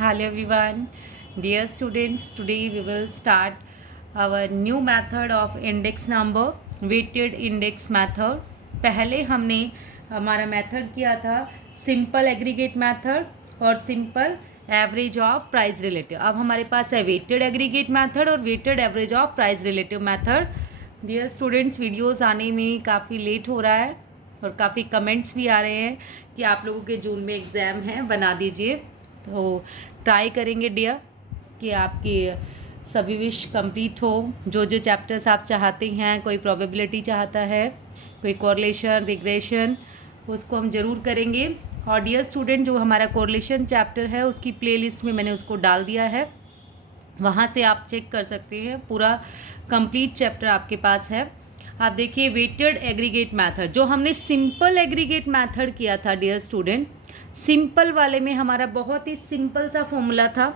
Hello everyone, dear students. Today we will start our new method of index number, weighted index method. पहले हमने हमारा method किया था simple aggregate method और simple average of price relative. अब हमारे पास है वेटेड एग्रीगेट मेथड और weighted average of price relative method. Dear students, videos आने में काफ़ी लेट हो रहा है और काफ़ी कमेंट्स भी आ रहे हैं कि आप लोगों के जून में एग्ज़ाम है, बना दीजिए. तो ट्राई करेंगे डियर कि आपकी सभी विश कंप्लीट हो. जो जो चैप्टर्स आप चाहते हैं, कोई प्रोबेबिलिटी चाहता है, कोई कोरिलेशन, रिग्रेशन, उसको हम ज़रूर करेंगे. और डियर स्टूडेंट, जो हमारा कोरिलेशन चैप्टर है उसकी प्लेलिस्ट में मैंने उसको डाल दिया है, वहाँ से आप चेक कर सकते हैं. पूरा कंप्लीट चैप्टर आपके पास है. आप देखिए वेटेड एग्रीगेट मेथड, जो हमने सिंपल एग्रीगेट मेथड किया था डियर स्टूडेंट, सिंपल वाले में हमारा बहुत ही सिंपल सा फॉर्मूला था.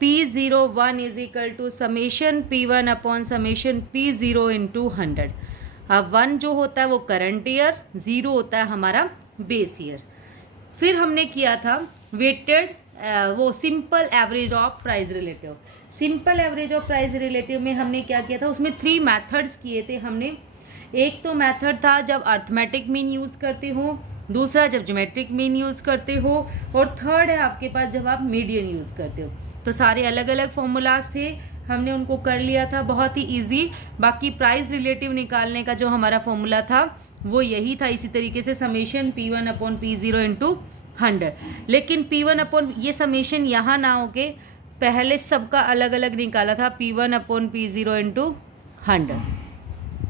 P01 is equal to summation P1 upon summation P0 into 100. अब 1 जो होता है वो करंट ईयर, 0 होता है हमारा बेस ईयर. फिर हमने किया था वेटेड वो simple average of price relative. Simple average of price relative में हमने क्या किया था, उसमें 3 मेथड्स किए थे हमने. एक तो मेथड था जब अर्थमेटिक मीन यूज़ करते हो, दूसरा जब ज्योमेट्रिक मीन यूज़ करते हो, और थर्ड है आपके पास जब आप मीडियन यूज़ करते हो. तो सारे अलग अलग फॉर्मूलाज थे, हमने उनको कर लिया था, बहुत ही इजी. बाकी प्राइस रिलेटिव निकालने का जो हमारा फॉर्मूला था वो यही था, इसी तरीके से summation P1 upon P0 into 100. लेकिन P1 अपॉन ये समेशन यहाँ ना होके पहले सबका अलग अलग निकाला था, P1 अपॉन P0 इंटू 100.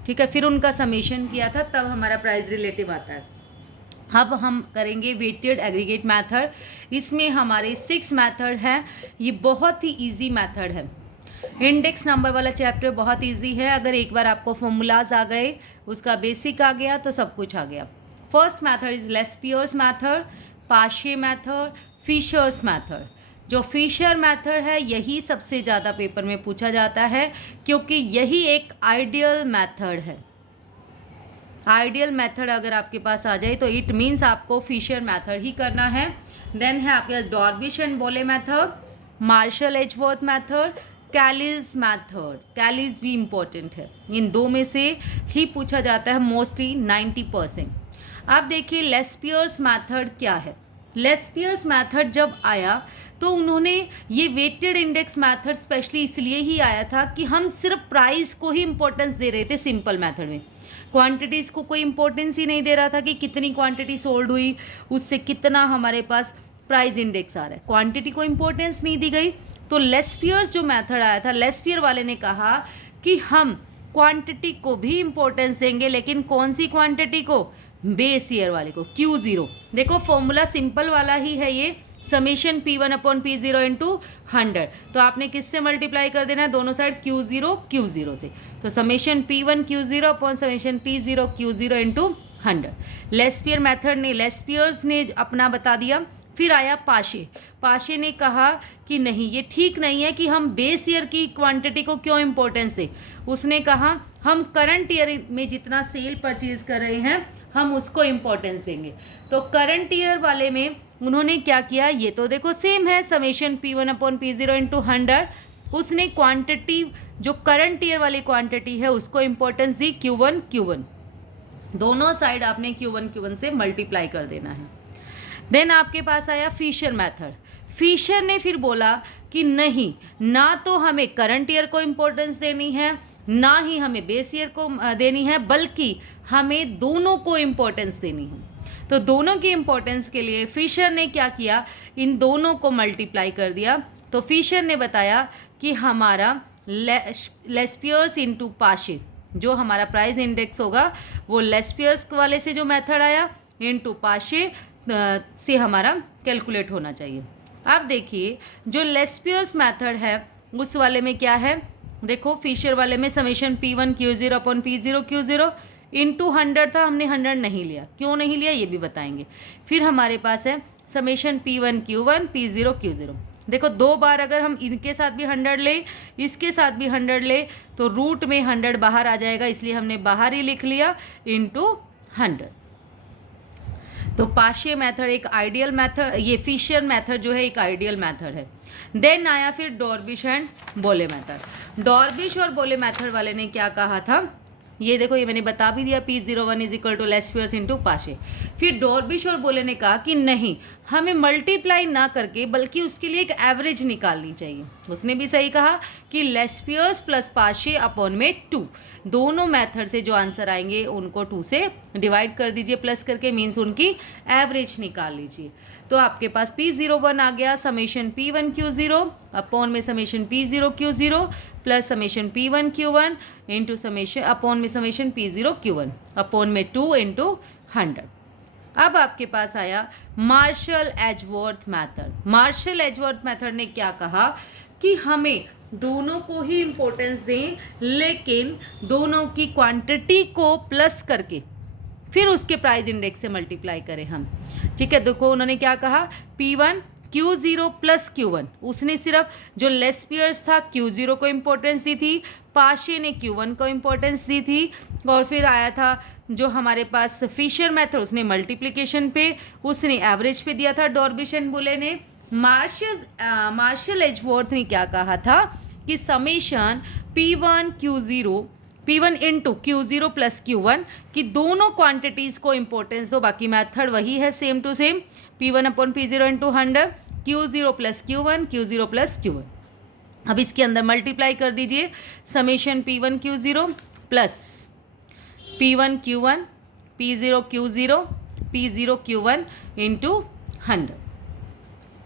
ठीक है, फिर उनका समेशन किया था, तब हमारा प्राइस रिलेटिव आता है. अब हम करेंगे वेटेड एग्रीगेट मेथड. इसमें हमारे 6 मेथड हैं. ये बहुत ही इजी मेथड है. इंडेक्स नंबर वाला चैप्टर बहुत इजी है. अगर एक बार आपको फॉर्मूलाज आ गए, उसका बेसिक आ गया, तो सब कुछ आ गया. First method is Laspeyres method, Paasche method, Fisher's method. जो फिशर मेथड है यही सबसे ज़्यादा पेपर में पूछा जाता है, क्योंकि यही एक आइडियल मेथड है. आइडियल मेथड अगर आपके पास आ जाए तो इट मीन्स आपको फिशर मेथड ही करना है. देन है आपके पास Drobisch and Bowley method, Marshall Edgeworth method, Kelly's method. Kelly's भी इम्पोर्टेंट है. इन दो में से ही पूछा जाता है मोस्टली 90%. आप देखिए लेस्पियर्स मेथड क्या है. लेस्पियर्स मेथड जब आया तो उन्होंने ये वेटेड इंडेक्स मेथड स्पेशली इसलिए ही आया था कि हम सिर्फ प्राइस को ही इम्पोर्टेंस दे रहे थे सिंपल मेथड में. क्वांटिटीज़ को कोई इम्पोर्टेंस ही नहीं दे रहा था कि कितनी क्वांटिटी सोल्ड हुई, उससे कितना हमारे पास प्राइस इंडेक्स आ रहा है. क्वांटिटी को इम्पोर्टेंस नहीं दी गई. तो लेस्पियर्स जो मेथड आया था, लेस्पियर वाले ने कहा कि हम क्वांटिटी को भी इम्पोर्टेंस देंगे, लेकिन कौन सी क्वांटिटी को, बेस ईयर वाले को, Q0. देखो फॉर्मूला सिंपल वाला ही है ये, summation P1 upon P0 into 100. तो आपने किससे मल्टीप्लाई कर देना है, दोनों साइड Q0 से. तो summation P1 Q0 upon summation P0 Q0 into 100. Laspeyres method ने, लेस्पियर्स ने अपना बता दिया. फिर आया पाशे. पाशे ने कहा कि नहीं, ये ठीक नहीं है कि हम बेस ईयर की क्वांटिटी को क्यों इम्पोर्टेंस दें. उसने कहा हम करंट ईयर में जितना सेल परचेज कर रहे हैं हम उसको इम्पोर्टेंस देंगे. तो करंट ईयर वाले में उन्होंने क्या किया, ये तो देखो सेम है, summation P1 upon P0 into 100. उसने क्वांटिटी जो करंट ईयर वाली क्वांटिटी है उसको इम्पोर्टेंस दी Q1. दोनों साइड आपने Q1 से मल्टीप्लाई कर देना है. देन आपके पास आया फिशर मेथड. फिशर ने फिर बोला कि नहीं, ना तो हमें करंट ईयर को इम्पोर्टेंस देनी है, ना ही हमें बेस ईयर को देनी है, बल्कि हमें दोनों को इम्पोर्टेंस देनी है. तो दोनों की इम्पोर्टेंस के लिए फिशर ने क्या किया, इन दोनों को मल्टीप्लाई कर दिया. तो फिशर ने बताया कि हमारा लेस्पियर्स इंटू पाशे, जो हमारा प्राइस इंडेक्स होगा वो लेस्पियर्स वाले से जो मेथड आया इंटू पाशे से हमारा कैलकुलेट होना चाहिए. आप देखिए जो लेस्पियर्स मेथड है उस वाले में क्या है, देखो फिशर वाले में summation P1 Q0 upon P0 Q0 into 100 था, हमने 100 नहीं लिया. क्यों नहीं लिया ये भी बताएंगे. फिर हमारे पास है summation P1 Q1 P0 Q0. देखो दो बार अगर हम इनके साथ भी 100 ले, इसके साथ भी 100 ले, तो रूट में 100 बाहर आ जाएगा, इसलिए हमने बाहर ही लिख लिया इंटू 100. तो पाशे मेथड एक आइडियल मेथड, ये फिशर मेथड जो है एक आइडियल मेथड है। देन आया फिर डॉर्बिश एंड बोले मेथड। डॉर्बिश और बोले मेथड वाले ने क्या कहा था, ये देखो, ये मैंने बता भी दिया, P01 is equal to Laspeyres into Paasche. फिर डॉर्बिश और बोले ने कहा कि नहीं, हमें मल्टीप्लाई ना करके बल्कि उसके लिए एक एवरेज निकालनी चाहिए। उसने भी सही कहा कि लेस्पियर्स प्लस पाशे अपॉन में 2, दोनों मेथड से जो आंसर आएंगे उनको 2 से डिवाइड कर दीजिए प्लस करके, मीन्स उनकी एवरेज निकाल लीजिए। तो आपके पास P01 आ गया समेशन P1Q0 अपॉन में summation P0Q0 plus summation P1Q1 into summation upon में समेशन P0Q1 अपॉन में 2 इंटू 100। अब आपके पास आया Marshall Edgeworth method. Marshall Edgeworth method ने क्या कहा कि हमें दोनों को ही इम्पोर्टेंस दें, लेकिन दोनों की क्वांटिटी को प्लस करके फिर उसके प्राइस इंडेक्स से मल्टीप्लाई करें हम। ठीक है, देखो उन्होंने क्या कहा, P1 Q0 प्लस Q1, उसने सिर्फ जो लेस्पियर्स था Q0 को इम्पोर्टेंस दी थी, पाशे ने Q1 को इम्पोर्टेंस दी थी, और फिर आया था जो हमारे पास फिशर मेथड, उसने मल्टीप्लिकेशन पे, उसने एवरेज पे दिया था डॉर्बिश एंड बुले ने। मार्शल एजवर्थ ने क्या कहा था कि summation P1 into Q0 plus Q1 की दोनों क्वांटिटीज़ को इम्पोर्टेंस दो, बाकी मेथड वही है same to same, P1 upon P0 into 100, Q0 plus Q1, Q0 plus Q1। अब इसके अंदर मल्टीप्लाई कर दीजिए, summation P1 Q0 plus P1 Q1, P0 Q0, P0 Q1 into 100।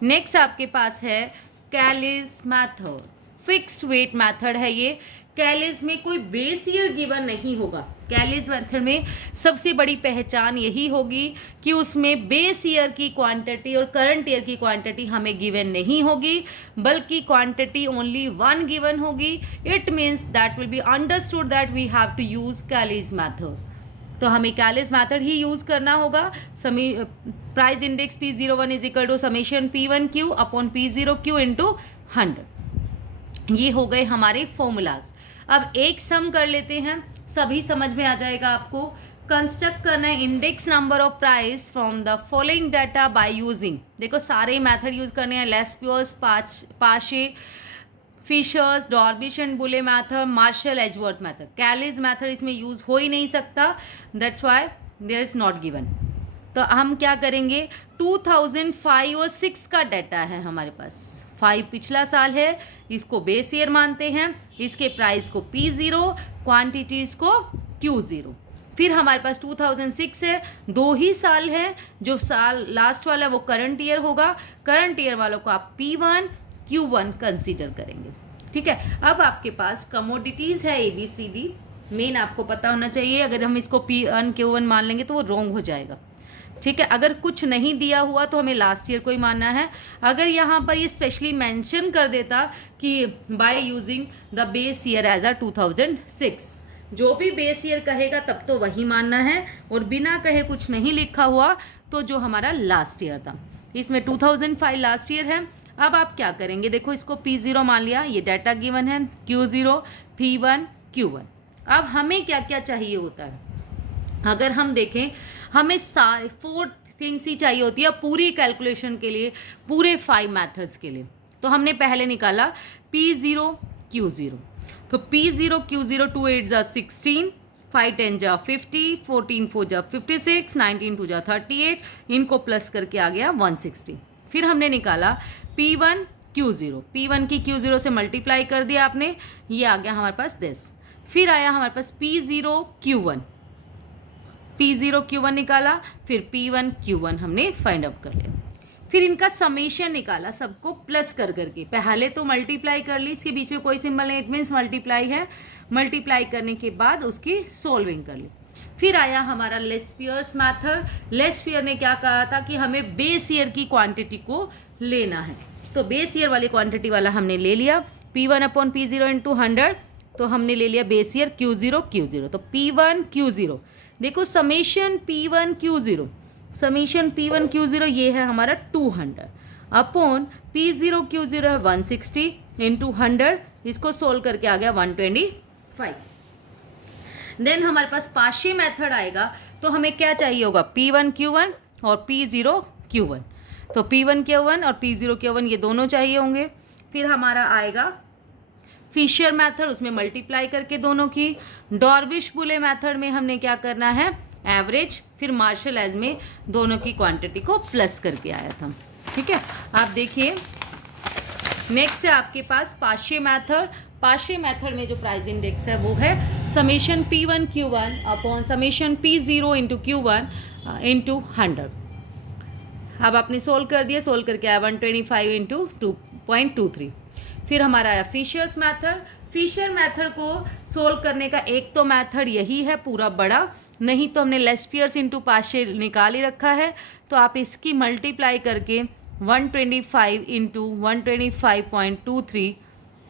Next आपके पास है Kelly's method, fix weight method है ये। कैलिस में कोई बेस ईयर गिवन नहीं होगा। कैलिस मेथड में सबसे बड़ी पहचान यही होगी कि उसमें बेस ईयर की क्वांटिटी और करंट ईयर की क्वांटिटी हमें गिवन नहीं होगी, बल्कि क्वांटिटी ओनली 1 गिवन होगी। It means that will be understood that we have to use Kelly's method. तो हमें कैलिस मैथड ही यूज़ करना होगा। Price index P01 is equal to summation P1Q upon P0Q into 100। ये हो गए हमारे फॉर्मूलाज। अब एक सम कर लेते हैं, सभी समझ में आ जाएगा आपको। कंस्ट्रक्ट करना है index number of price from the following data by using, देखो सारे मेथड यूज करने हैं, Laspeyres, Paasche, Fisher's, Drobisch and Bowley method, Marshall Edgeworth method. Kelly's method इसमें यूज हो ही नहीं सकता, that's why there is not given. तो हम क्या करेंगे, 2005 और 6 का डाटा है हमारे पास। 5 पिछला साल है, इसको बेस ईयर मानते हैं, इसके प्राइस को P0, क्वांटिटीज़ को Q0। फिर हमारे पास 2006 है, 2 ही साल है, जो साल लास्ट वाला वो करंट ईयर होगा। करंट ईयर वालों को आप P1 Q1 कंसीडर करेंगे। ठीक है, अब आपके पास कमोडिटीज़ है ABCD, मेन आपको पता होना चाहिए। अगर हम इसको P1 Q1 मान लेंगे तो वो रॉन्ग हो जाएगा। ठीक है, अगर कुछ नहीं दिया हुआ तो हमें लास्ट ईयर को ही मानना है। अगर यहाँ पर ये स्पेशली मेंशन कर देता कि by using the base year as a 2006, जो भी बेस ईयर कहेगा तब तो वही मानना है, और बिना कहे कुछ नहीं लिखा हुआ तो जो हमारा लास्ट ईयर था, इसमें 2005 लास्ट ईयर है। अब आप क्या करेंगे, देखो इसको P0 मान लिया, ये डाटा गिवन है, Q0, P1, Q1। अब हमें क्या क्या चाहिए होता है, अगर हम देखें हमें 4 थिंग्स ही चाहिए होती है पूरी कैलकुलेशन के लिए, पूरे 5 मेथड्स के लिए। तो हमने पहले निकाला P0 Q0, तो P0 Q0 2 8 जा 16, 5 10 जा 50, 14 4 जा 56, 19 2 जा 38, इनको प्लस करके आ गया 160। फिर हमने निकाला P1 Q0, P1 की Q0 से मल्टीप्लाई कर दिया आपने, ये आ गया हमारे पास 10। फिर आया हमारे पास P0 Q1, P0 Q1 निकाला, फिर P1 Q1 हमने फाइंड आउट कर लिया। फिर इनका समेशन निकाला, सबको प्लस कर करके। पहले तो मल्टीप्लाई कर ली, इसके बीच में कोई सिंबल नहीं, इट मीन्स मल्टीप्लाई है। मल्टीप्लाई करने के बाद उसकी सोल्विंग कर ली। फिर आया हमारा लेस्पियर्स मैथड। लेस्पियर ने क्या कहा था कि हमें बेस ईयर की क्वांटिटी को लेना है, तो बेस ईयर वाली क्वांटिटी वाला हमने ले लिया, P1 अपॉन P0 इंटू 100, तो हमने ले लिया बेस ईयर Q0, तो P1 Q0, देखो summation P1 Q0, summation P1 Q0 ये है हमारा 200 अपॉन P0 Q0 है 160 इंटू 100, इसको सोल्व करके आ गया 125। देन हमारे पास पाशे मेथड आएगा, तो हमें क्या चाहिए होगा, P1 Q1 और P0Q1। तो P1Q1 और P0Q1 ये दोनों चाहिए होंगे। फिर हमारा आएगा फिशर मेथड, उसमें मल्टीप्लाई करके दोनों की। डॉर्विश-बुले मेथड में हमने क्या करना है, एवरेज। फिर मार्शल एज में दोनों की क्वांटिटी को प्लस करके आया था। ठीक है, आप देखिए नेक्स्ट है आपके पास पाशे मेथड। पाशे मेथड में जो प्राइस इंडेक्स है वो है summation P1Q1 upon summation P0 into Q1 into 100। अब आपने सोल्व कर दिया, सोल्व करके आया 125 इंटू 2.23। फिर हमारा आया फिशर्स मेथड। फिशर मेथड को सोल्व करने का एक तो मेथड यही है पूरा बड़ा, नहीं तो हमने लेस्पियर्स इंटू पाशे निकाल ही रखा है। तो आप इसकी मल्टीप्लाई करके 125 इंटू 125.23,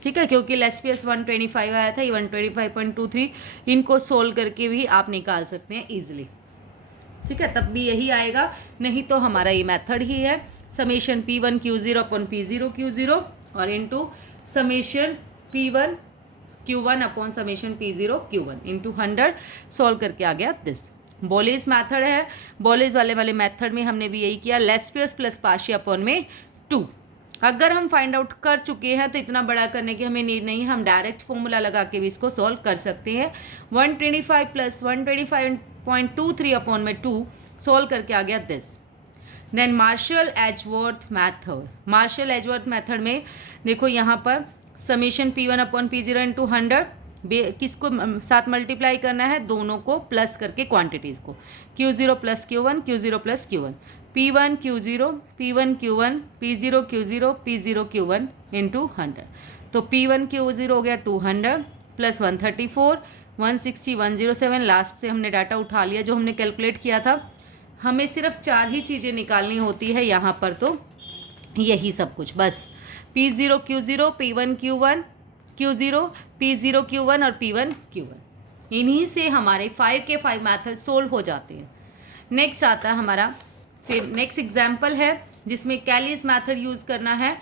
ठीक है, क्योंकि लेस्पियर्स 125 आया था, ये 125.23, इनको सोल्व करके भी आप निकाल सकते हैं ईजिली। ठीक है, तब भी यही आएगा, नहीं तो हमारा ये मेथड ही है समेशन P1Q0 अपॉन P0Q0 और into summation P1Q1 upon summation P0Q1 into 100 solve करके आ गया दिस। बोलेज मेथड है, बोलेज वाले मेथड में हमने भी यही किया, लेस्पियर्स प्लस पाशे अपॉन में 2। अगर हम फाइंड आउट कर चुके हैं तो इतना बड़ा करने की हमें नीड नहीं है, हम डायरेक्ट फॉर्मूला लगा के भी इसको सॉल्व कर सकते हैं। 125 प्लस 125.23 अपॉन में 2 सॉल्व करके आ गया this. Then Marshall Edgeworth method. Marshall Edgeworth method में देखो यहाँ पर summation P1 upon P0 into 100 किसको साथ मल्टीप्लाई करना है, दोनों को प्लस करके क्वांटिटीज़ को, Q0 plus Q1 Q0 plus Q1, P1 Q0 P1 Q1 P0 Q0 P0 Q1 into 100। तो P1 Q0 हो गया 200 प्लस 134 160 107। लास्ट से हमने डाटा उठा लिया जो हमने कैलकुलेट किया था। हमें सिर्फ 4 ही चीज़ें निकालनी होती है यहाँ पर, तो यही सब कुछ बस P0 Q0 P1 Q1 Q0 P0 Q1 और P1 Q1, इन्हीं से हमारे 5 के 5 मैथड सोल्व हो जाते हैं। नेक्स्ट आता है हमारा, फिर नेक्स्ट एग्जाम्पल है जिसमें कैलीज मैथड यूज़ करना है।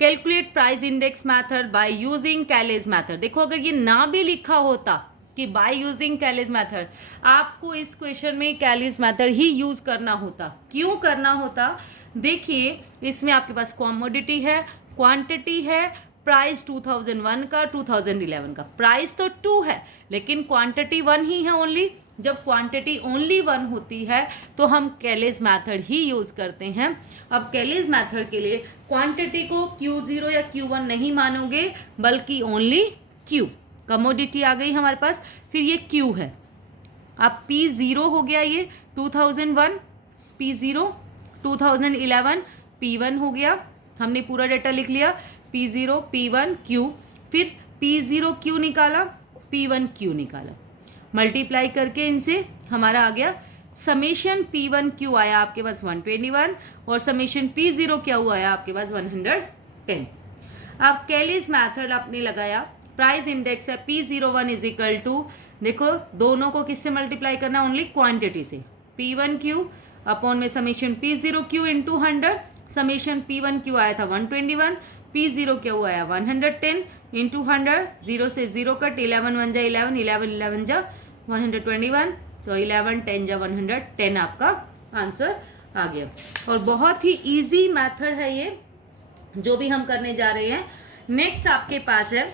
Calculate price index method by using Kelly's method. देखो अगर ये ना भी लिखा होता कि बाय यूजिंग कैलीज मैथड, आपको इस क्वेश्चन में कैलीज मैथड ही यूज़ करना होता। क्यों करना होता, देखिए इसमें आपके पास कमोडिटी है, क्वांटिटी है, प्राइस 2001 का 2011 का। प्राइस तो 2 है लेकिन क्वांटिटी 1 ही है ओनली। जब क्वांटिटी ओनली 1 होती है तो हम कैलीज मैथड ही यूज़ करते हैं। अब कैलीज मैथड के लिए क्वांटिटी को Q0 या Q1 नहीं मानोगे बल्कि ओनली Q। कमोडिटी आ गई हमारे पास, फिर ये Q है। अब P0 हो गया, ये 2001 P0, 2011 P1 हो गया। हमने पूरा डेटा लिख लिया, P0 P1 Q, फिर P0 Q निकाला, P1 Q निकाला, मल्टीप्लाई करके इनसे हमारा आ गया समेशन P1 Q आया आपके पास 121 और समेशन P0 Q आया आपके पास 110। अब कैलीज मैथड आपने लगाया, प्राइस इंडेक्स है P01 इज इक्वल टू, देखो दोनों को किससे मल्टीप्लाई करना, ओनली क्वांटिटी से, P1 Q अपॉन में summation P0 Q into 100। Summation P1 Q आया था 121, P0 Q आया 110 इंटू 100, 0 से 0 कट, 11 1 जा 11, 11 11 जा 121, तो 11 10 जा 110 आपका आंसर आ गया। और बहुत ही इजी मेथड है ये जो भी हम करने जा रहे हैं। नेक्स्ट आपके पास है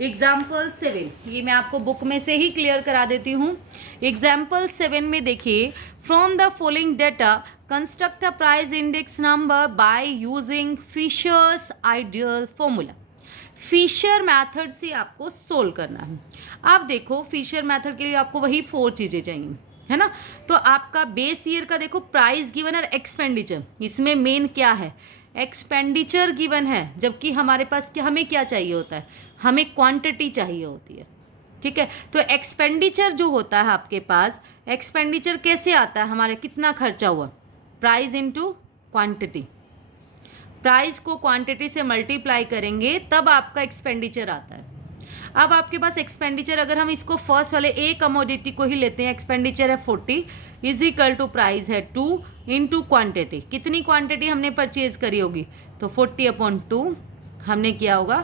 एग्जाम्पल 7, ये मैं आपको बुक में से ही क्लियर करा देती हूँ। एग्जाम्पल 7 में देखिए, from the following data construct a price index number by using Fisher's ideal formula. Fisher method से आपको सोल्व करना है। आप देखो फिशर मेथड के लिए आपको वही 4 चीज़ें चाहिए, है ना। तो आपका बेस ईयर का देखो प्राइस गिवन और एक्सपेंडिचर, इसमें मेन क्या है, एक्सपेंडिचर गिवन है, जबकि हमारे पास हमें क्या चाहिए होता है, हमें क्वांटिटी चाहिए होती है। ठीक है, तो एक्सपेंडिचर जो होता है आपके पास, एक्सपेंडिचर कैसे आता है, हमारे कितना खर्चा हुआ, प्राइस इनटू क्वांटिटी। प्राइस को क्वांटिटी से मल्टीप्लाई करेंगे तब आपका एक्सपेंडिचर आता है। अब आपके पास एक्सपेंडिचर, अगर हम इसको फर्स्ट वाले ए कमोडिटी को ही लेते हैं, एक्सपेंडिचर है 40 इज इक्वल टू प्राइस है 2 इंटू क्वान्टिटी। कितनी क्वांटिटी हमने परचेज करी होगी, तो 40/2 हमने किया होगा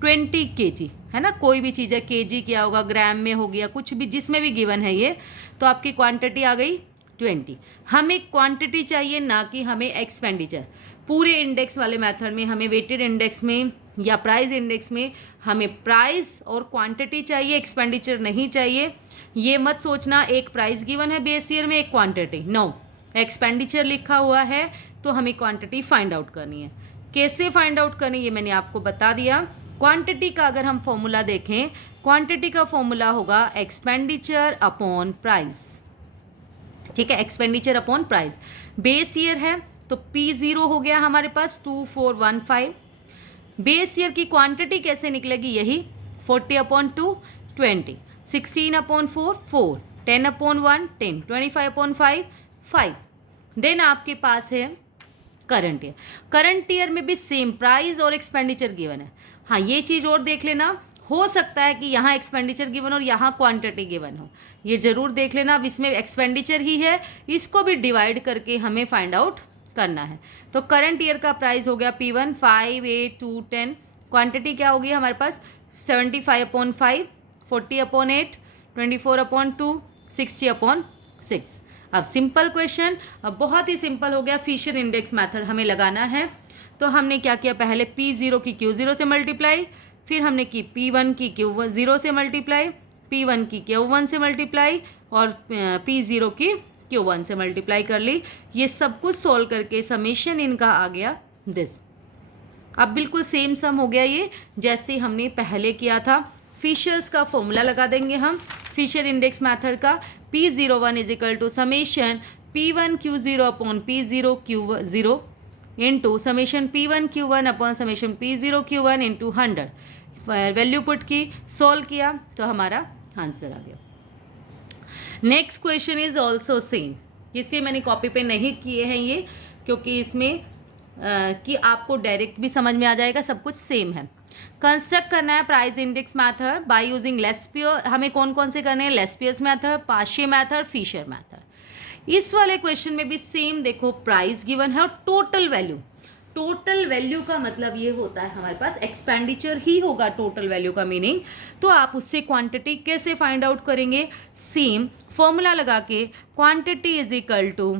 20 kg, है ना। कोई भी चीज़ है, kg किया होगा, ग्राम में हो गया, कुछ भी जिसमें भी गिवन है ये, तो आपकी क्वांटिटी आ गई 20। हमें क्वांटिटी चाहिए, ना कि हमें एक्सपेंडिचर। पूरे इंडेक्स वाले मेथड में हमें वेटेड इंडेक्स में या प्राइस इंडेक्स में हमें प्राइस और क्वांटिटी चाहिए, एक्सपेंडिचर नहीं चाहिए। ये मत सोचना एक प्राइस गिवन है बेस ईयर में, एक क्वांटिटी। नो, एक्सपेंडिचर लिखा हुआ है तो हमें क्वांटिटी फाइंड आउट करनी है। कैसे फाइंड आउट करनी ये मैंने आपको बता दिया। क्वांटिटी का अगर हम फॉर्मूला देखें, क्वांटिटी का फॉर्मूला होगा एक्सपेंडिचर अपॉन प्राइस। ठीक है, expenditure upon price. Base year है तो P0 हो गया हमारे पास 2415। बेस ईयर की क्वांटिटी कैसे निकलेगी, यही 40/2 20, 16/4 4, 10/1 10, 25/5 5। देन आपके पास है करंट ईयर। करंट ईयर में भी सेम प्राइस और एक्सपेंडिचर गिवन है। हाँ, ये चीज़ और देख लेना, हो सकता है कि यहाँ एक्सपेंडिचर गिवन और यहाँ क्वांटिटी गिवन हो, ये जरूर देख लेना। अब इसमें एक्सपेंडिचर ही है, इसको भी डिवाइड करके हमें फाइंड आउट करना है। तो करंट ईयर का प्राइस हो गया P1 5 8 2 10। क्वांटिटी क्या होगी हमारे पास 75/5, 40/8, 24/2, 60/6। अब सिंपल क्वेश्चन, अब बहुत ही सिंपल हो गया। फिशर इंडेक्स मेथड हमें लगाना है। तो हमने क्या किया, पहले P0 की Q0 से मल्टीप्लाई, फिर हमने की P1 की Q0 से मल्टीप्लाई, P1 की Q1 से मल्टीप्लाई और P0 की Q1 से मल्टीप्लाई कर ली। ये सब कुछ सॉल्व करके समेशन इनका आ गया दिस। अब बिल्कुल सेम सम हो गया ये, जैसे हमने पहले किया था। फिशर्स का फॉर्मूला लगा देंगे हम, फिशर इंडेक्स मेथड का। P01 is equal to summation P1 Q0 upon P0 Q0 into summation P1 Q1 upon summation P0 Q1 into 100। Value put की, सॉल्व किया तो हमारा आंसर आ गया। Next question is also same. इसलिए मैंने copy पे नहीं किए हैं ये, क्योंकि इसमें कि आपको डायरेक्ट भी समझ में आ जाएगा, सब कुछ सेम है। कंस्ट्रक्ट करना है price index method by using Laspeyres. हमें कौन कौन से करने हैं, Laspeyres method, Paasche method, Fisher method. इस वाले क्वेश्चन में भी सेम देखो, प्राइस गिवन है और टोटल वैल्यू। टोटल वैल्यू का मतलब ये होता है हमारे पास एक्सपेंडिचर ही होगा टोटल वैल्यू का मीनिंग। तो आप उससे क्वांटिटी कैसे फाइंड आउट करेंगे, सेम फॉर्मूला लगा के quantity is equal to,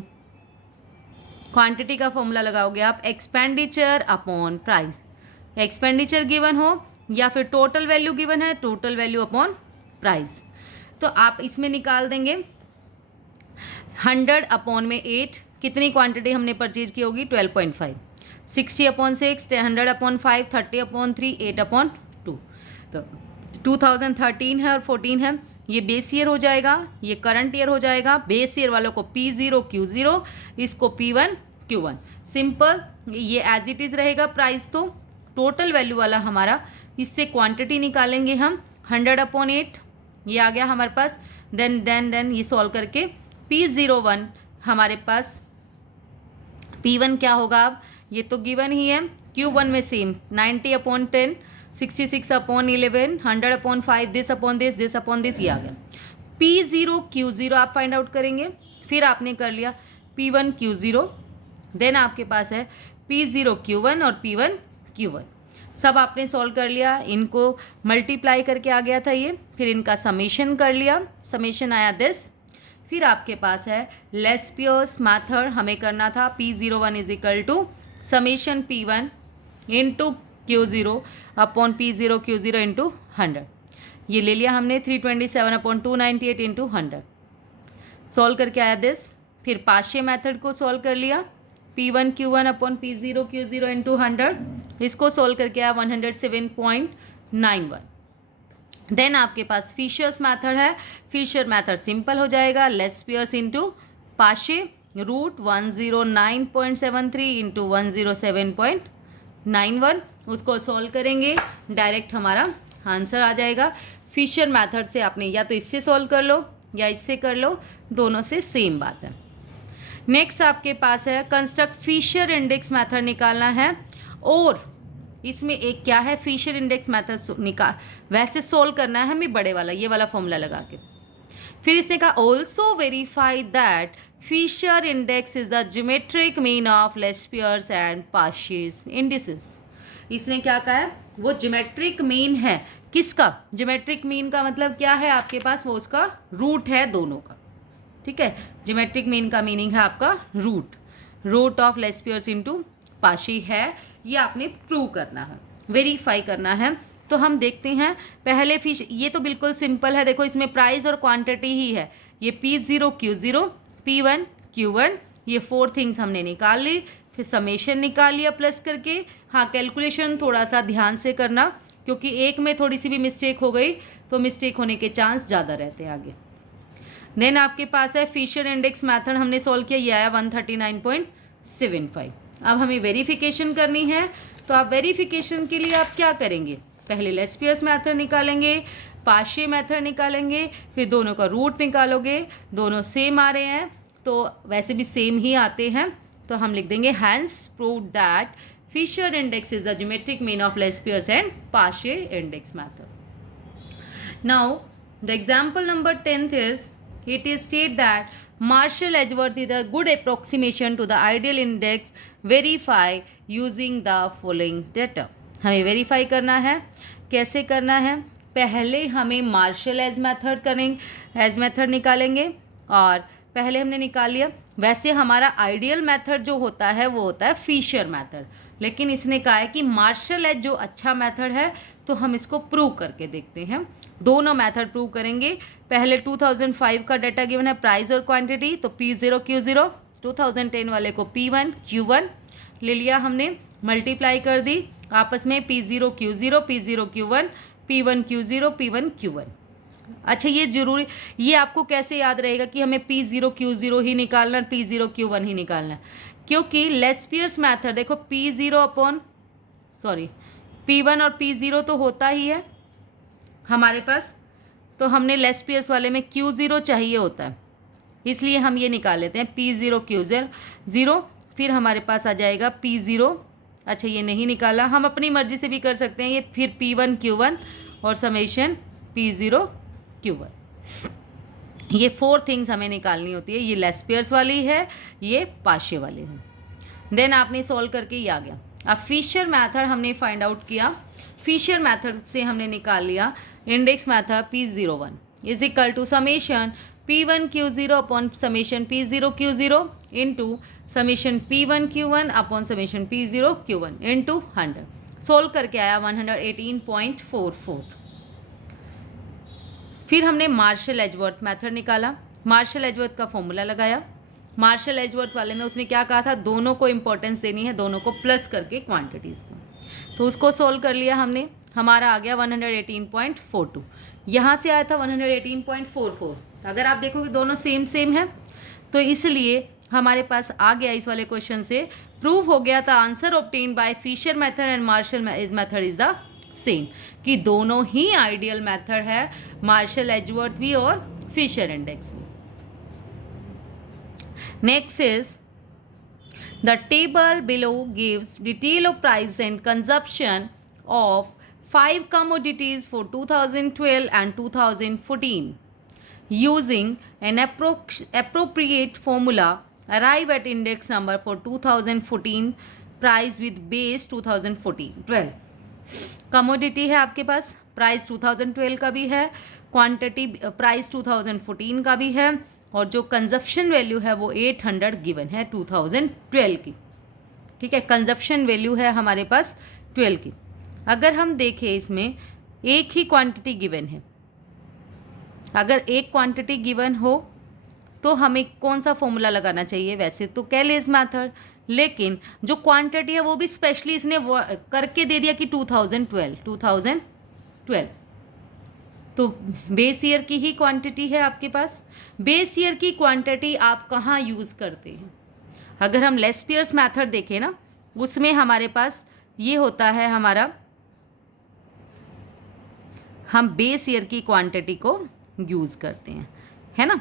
quantity का फॉर्मूला लगाओगे आप expenditure upon price. Expenditure given हो या फिर टोटल वैल्यू गिवन है, टोटल वैल्यू अपॉन प्राइस। तो आप इसमें निकाल देंगे 100/8, कितनी क्वांटिटी हमने परचेज की होगी 12.5, 60/6, 100/5, 30/3, 8/2। तो 2013 है और 14 है, ये बेस ईयर हो जाएगा, ये करंट ईयर हो जाएगा। बेस ईयर वालों को P0 Q0, इसको P1 Q1। सिंपल, ये एज इट इज़ रहेगा प्राइस। तो टोटल वैल्यू वाला हमारा, इससे क्वांटिटी निकालेंगे हम 100/8, ये आ गया हमारे पास। देन ये सॉल्व करके P01 हमारे पास, P1 क्या होगा, अब ये तो गिवन ही है। Q1 में same 90/10, 66/11, 100/5, this upon this, this upon this, ये आ गया। P0 Q0 आप फाइंड आउट करेंगे। फिर आपने कर लिया P1 Q0, देन आपके पास है P0 Q1 और P1 Q1। सब आपने सॉल्व कर लिया, इनको मल्टीप्लाई करके आ गया था ये। फिर इनका समेशन कर लिया, समेशन आया दिस। फिर आपके पास है लेस्पियर्स मेथड, हमें करना था P01 is equal to summation P1 into Q0 upon P0 Q0 into 100। ये ले लिया हमने 327/298 इंटू 100, सॉल्व करके आया दिस। फिर पाशे मेथड को सॉल्व कर लिया, P1 Q1 upon P0 Q0 into 100, इसको सॉल्व करके आया 107.91। देन आपके पास फिशर्स मेथड है। फिशर मेथड सिंपल हो जाएगा, लेस्पियर्स इंटू पाशे, रूट 109.73 इंटू 107.91, उसको सॉल्व करेंगे, डायरेक्ट हमारा आंसर आ जाएगा। फिशर मेथड से आपने या तो इससे सॉल्व कर लो या इससे कर लो, दोनों से सेम बात है। नेक्स्ट आपके पास है कंस्ट्रक्ट फिशर इंडेक्स मेथड निकालना है, और इसमें एक क्या है, फिशर इंडेक्स मेथड निकाल, वैसे सोल्व करना है हमें बड़े वाला, ये वाला फॉर्मूला लगा के। फिर इसने कहा also verify that Fisher index is the geometric mean of Laspeyres and Paasche's indices. इसने क्या कहा है, वो ज्योमेट्रिक मीन है, किसका, ज्योमेट्रिक मीन का मतलब क्या है आपके पास, वो उसका रूट है दोनों का। ठीक है, ज्योमेट्रिक मीन का मीनिंग है आपका root of Laspeyres into Paasche है, ये आपने प्रूव करना है, वेरीफाई करना है। तो हम देखते हैं पहले फिश, ये तो बिल्कुल सिंपल है, देखो इसमें प्राइस और क्वांटिटी ही है, ये P0 Q0 P1 Q1, ये 4 थिंग्स हमने निकाल ली, फिर समेशन निकाल लिया प्लस करके। हाँ, कैलकुलेशन थोड़ा सा ध्यान से करना, क्योंकि एक में थोड़ी सी भी मिस्टेक हो गई तो मिस्टेक होने के चांस ज़्यादा रहते हैं आगे। देन आपके पास है फिशर इंडेक्स मेथड, हमने सॉल्व किया, ये आया 139.75। अब हमें वेरिफिकेशन करनी है, तो आप वेरिफिकेशन के लिए आप क्या करेंगे, पहले लेस पियर्स मेथड निकालेंगे, पाशे मेथड निकालेंगे, फिर दोनों का रूट निकालोगे, दोनों सेम आ रहे हैं तो वैसे भी सेम ही आते हैं, तो हम लिख देंगे hence prove that Fisher index is the geometric mean of Laspeyres and Paasche index method. Now the example number 10th is, it is state that Marshall-Edgeworth is a good approximation to the ideal index. Verify using the following data. हमें verify करना है, कैसे करना है, पहले हमें martial as method निकालेंगे, और पहले हमने निकाल लिया। वैसे हमारा आइडियल मेथड जो होता है वो होता है फिशर मेथड, लेकिन इसने कहा है कि मार्शल एज जो अच्छा मेथड है, तो हम इसको प्रूव करके देखते हैं। दोनों मेथड प्रूव करेंगे। पहले 2005 का डाटा गिवन है प्राइस और क्वांटिटी, तो P0 Q0, 2010 वाले को P1 Q1 ले लिया हमने, मल्टीप्लाई कर दी आपस में, P0 Q0 P0 Q1 P1 Q0 P1 Q1। अच्छा, ये जरूरी, ये आपको कैसे याद रहेगा कि हमें P0 Q0 ही निकालना, P0 Q1 ही निकालना है, क्योंकि लेस पियर्स मेथड देखो P1 और P0 तो होता ही है हमारे पास, तो हमने लेस पियर्स वाले में Q0 चाहिए होता है, इसलिए हम ये निकाल लेते हैं P0 Q0, फिर हमारे पास आ जाएगा P0। अच्छा, ये नहीं निकाला, हम अपनी मर्जी से भी कर सकते हैं, ये फिर P1 Q1 और समेशन P0 Q1। ये 4 थिंग्स हमें निकालनी होती है, ये लेस पियर्स वाली है, ये पाशे वाली है। देन आपने सॉल्व करके ये आ गया। अब फिशर मेथड हमने फाइंड आउट किया, फिशर मेथड से हमने निकाल लिया index method P01 is equal to summation P1 Q0 upon summation P0 Q0 into summation P1 Q1 upon summation P0 Q1 into 100। Solve करके आया 118.44। फिर हमने मार्शल एजवर्थ मेथड निकाला, मार्शल एजवर्थ का फॉर्मूला लगाया। मार्शल एजवर्थ वाले में उसने क्या कहा था, दोनों को इंपॉर्टेंस देनी है, दोनों को प्लस करके क्वांटिटीज़ को, तो उसको सोल्व कर लिया हमने, हमारा आ गया 118.42। यहाँ से आया था 118.44। अगर आप देखोगे दोनों सेम है, तो इसलिए हमारे पास आ गया इस वाले क्वेश्चन से प्रूव हो गया था answer obtain by Fisher method and Marshall method is the same, कि दोनों ही आइडियल मेथड है, मार्शल एजवर्थ भी और फिशर इंडेक्स भी। Next is the table below gives detail of price and consumption of 5 commodities for 2012 and 2014. Using an appropriate formula, arrive at index number for 2014 price with base 2012. Commodity है आपके पास, price 2012 का भी है, quantity price 2014 का भी है, और जो कंजप्शन वैल्यू है वो 800 गिवन है 2012 की। ठीक है, कंजप्शन वैल्यू है हमारे पास 12 की। अगर हम देखें इसमें एक ही क्वांटिटी गिवन है, अगर एक क्वांटिटी गिवन हो तो हमें कौन सा फॉर्मूला लगाना चाहिए, वैसे तो कैलेज मेथड, लेकिन जो क्वांटिटी है वो भी स्पेशली इसने करके दे दिया कि 2012, तो बेस ईयर की ही क्वांटिटी है आपके पास। बेस ईयर की क्वांटिटी आप कहाँ यूज़ करते हैं, अगर हम लेस पियर्स मेथड देखें ना, उसमें हमारे पास ये होता है हमारा, हम बेस ईयर की क्वांटिटी को यूज़ करते हैं, है ना,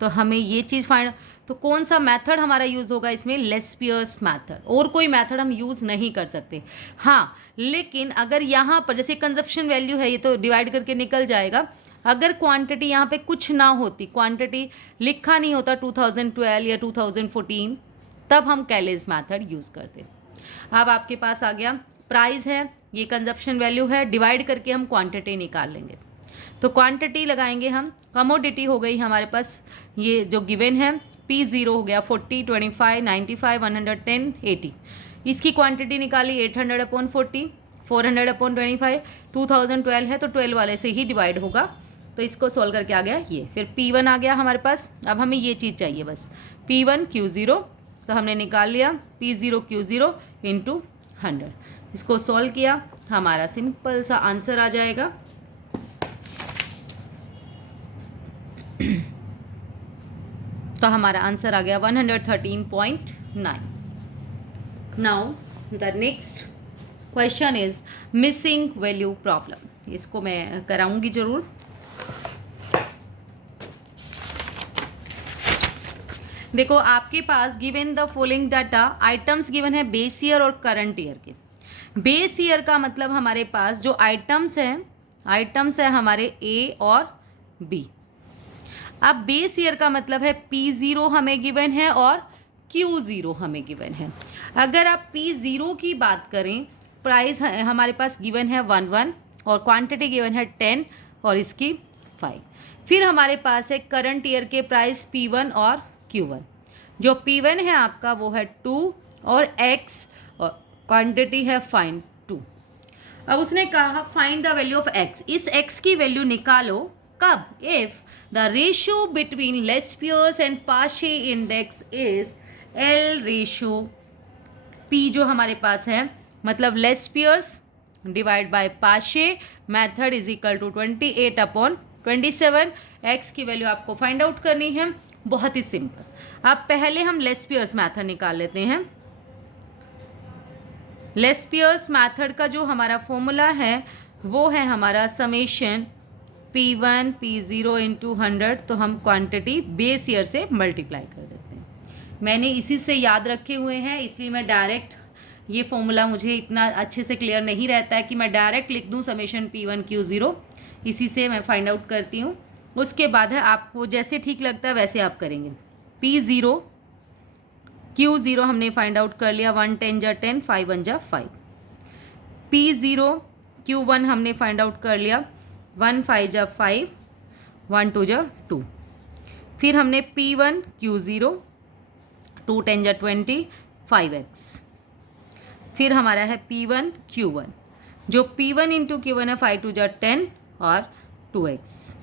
तो हमें ये चीज़ फाइंड, तो कौन सा मेथड हमारा यूज़ होगा इसमें, लेस पियर्स मेथड, और कोई मेथड हम यूज़ नहीं कर सकते। हाँ, लेकिन अगर यहाँ पर जैसे कंजप्शन वैल्यू है, ये तो डिवाइड करके निकल जाएगा, अगर क्वांटिटी यहाँ पे कुछ ना होती, क्वांटिटी लिखा नहीं होता 2012 या 2014, तब हम कैलेज मेथड यूज़ करते। अब आपके पास आ गया प्राइस है, ये कंजप्शन वैल्यू है, डिवाइड करके हम क्वांटिटी निकाल लेंगे। तो क्वांटिटी लगाएंगे हम, कमोडिटी हो गई हमारे पास ये जो गिवन है, P0 हो गया 40, 25, 95, 110, 80। इसकी क्वांटिटी निकाली 800/40, 400/25, 2012 है तो 12 वाले से ही डिवाइड होगा, तो इसको सोल्व करके आ गया ये। फिर P1 आ गया हमारे पास। अब हमें ये चीज़ चाहिए बस, P1 Q0, तो हमने निकाल लिया P0 Q0 इंटू 100। इसको सॉल्व किया, हमारा सिंपल सा आंसर आ जाएगा। तो हमारा आंसर आ गया 113.9। Now the next question is missing value problem. इसको मैं कराऊंगी जरूर। देखो आपके पास given the following data, items given है बेस ईयर और करंट ईयर के। बेस ईयर का मतलब हमारे पास जो आइटम्स है हमारे ए और बी। अब बेस ईयर का मतलब है P0 हमें गिवन है और Q0 हमें गिवन है। अगर आप P0 की बात करें, प्राइस हमारे पास गिवन है 11 और क्वांटिटी गिवन है 10 और इसकी 5। फिर हमारे पास है करंट ईयर के प्राइस P1 और Q1। जो P1 है आपका वो है 2 और X और क्वांटिटी है फाइंड 2। अब उसने कहा find the value of X। इस X की वैल्यू निकालो कब? If the ratio between Laspeyres and Paasche index is L ratio P जो हमारे पास है, मतलब Laspeyres divide by Paasche method is equal to 28/27। X की वैल्यू आपको फाइंड आउट करनी है, बहुत ही सिंपल। अब पहले हम लेस पेयर्स मेथड निकाल लेते हैं। लेस पेयर्स मेथड का जो हमारा फॉर्मूला है वो है हमारा समेशन P1 P0 इंटू 100। तो हम क्वांटिटी बेस ईयर से मल्टीप्लाई कर देते हैं। मैंने इसी से याद रखे हुए हैं, इसलिए मैं डायरेक्ट, ये फॉर्मूला मुझे इतना अच्छे से क्लियर नहीं रहता है कि मैं डायरेक्ट लिख दूं समेशन P1 Q0। इसी से मैं फाइंड आउट करती हूँ। उसके बाद है आपको जैसे ठीक लगता है वैसे आप करेंगे। P0 Q0 हमने फाइंड आउट कर लिया, 1 10 जा 10, 5 1 जा 5। P0 Q1 हमने फाइंड आउट कर लिया, 1 5 जा 5, 1 2 जा 2। फिर हमने P1 Q0, 2 10 जा 20, 5x। फिर हमारा है P1 Q1, जो P1 इंटू Q1 है 5 2 जा 10 और 2x।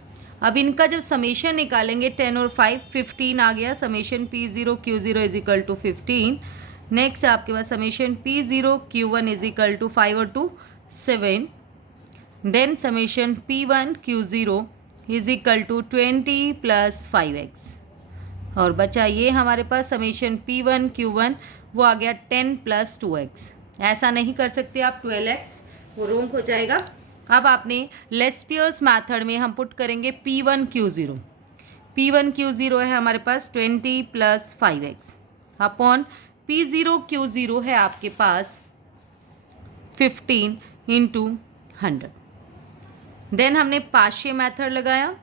अब इनका जब समेशन निकालेंगे 10 और 5 15 आ गया। Summation P0 Q0 is equal to 15। Next आपके पास summation P0 Q1 is equal to 5 और 2 7। Then summation P1 Q0 is equal to 20 plus 5x। और बचा ये हमारे पास समेशन P1 Q1, वो आ गया 10 प्लस 2x। ऐसा नहीं कर सकते आप 12x, वो रॉन्ग हो जाएगा। अब आपने लेस पेयर्स मैथड में हम पुट करेंगे P1 Q0। P1 Q0 है हमारे पास 20 plus 5x upon P0 Q0 है आपके पास 15 इंटू 100। देन हमने पाशे मैथड लगाया।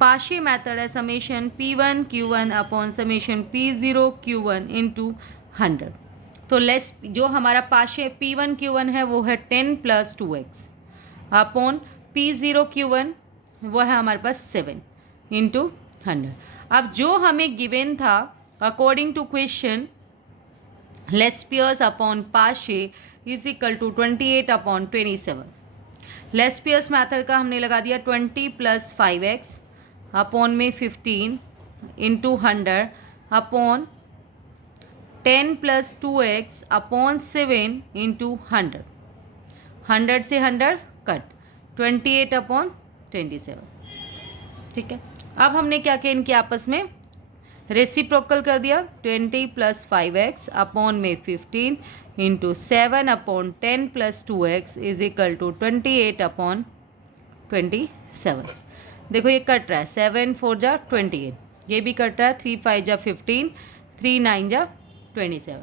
पाशे मैथड है summation P1 Q1 upon summation P0 Q1 into 100। तो लेस जो हमारा पाशे P1 Q1 है वो है 10 plus 2x upon P0 Q1, वो है हमारे पास 7 इंटू 100। अब जो हमें गिवन था according to question, Laspeyres upon Paasche is equal to 28/27। Laspeyres method का हमने लगा दिया 20 प्लस 5x अपॉन में 15 into 100 upon 10 plus 2x upon 7 into 100। 100 से 100 कट, 28/27। ठीक है। अब हमने क्या किया, इनके आपस में रेसिप्रोकल कर दिया। 20 प्लस 5x अपॉन में 15 into 7 upon 10 plus 2x is equal to 28/27। देखो ये कट रहा है, 7 4 जा 28, ये भी कट रहा है, 3 5 जा 15, 3 9 जा 27।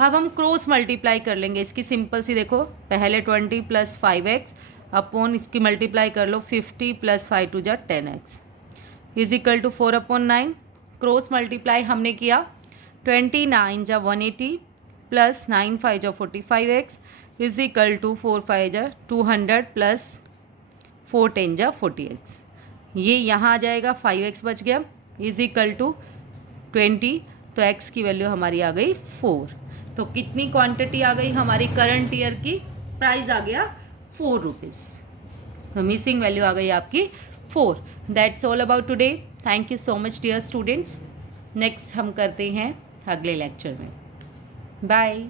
अब हम क्रॉस मल्टीप्लाई कर लेंगे इसकी, सिंपल सी। देखो पहले 20 प्लस 5x अपॉन इसकी मल्टीप्लाई कर लो 50 प्लस 5 2 जा 10x is equal to 4/9। Cross multiply हमने किया, 29 जा 180 प्लस 9 5 जा 45x इज इक्वल टू 4 5 जा 200 प्लस 4 10 जा 40x। ये यहाँ आ जाएगा, 5x बच गया, इज इक्वल टू 20। तो x की वैल्यू हमारी आ गई 4। तो कितनी क्वांटिटी आ गई हमारी करंट ईयर की? प्राइस आ गया 4 रुपीज़। तो मिसिंग वैल्यू आ गई आपकी 4। That's all about today. Thank you so much dear students. Next हम करते हैं अगले लेक्चर में। बाय।